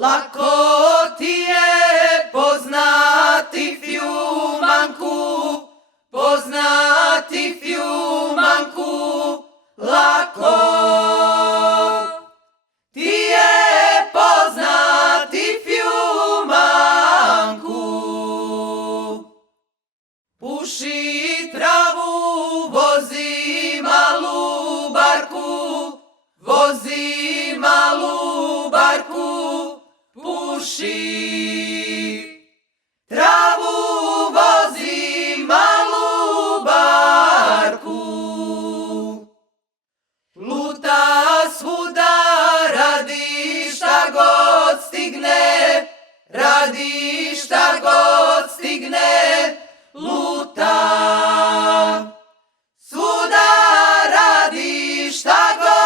Lako ti je poznati Fjumanku, poznati Fjumanku, lako ti je poznati Fjumanku. Puši travu, vozi malu barku, vozi malu barku, puši travu, vozi malu barku. Luta svuda, radi šta god stigne, radi šta god stigne, luta svuda, radi šta god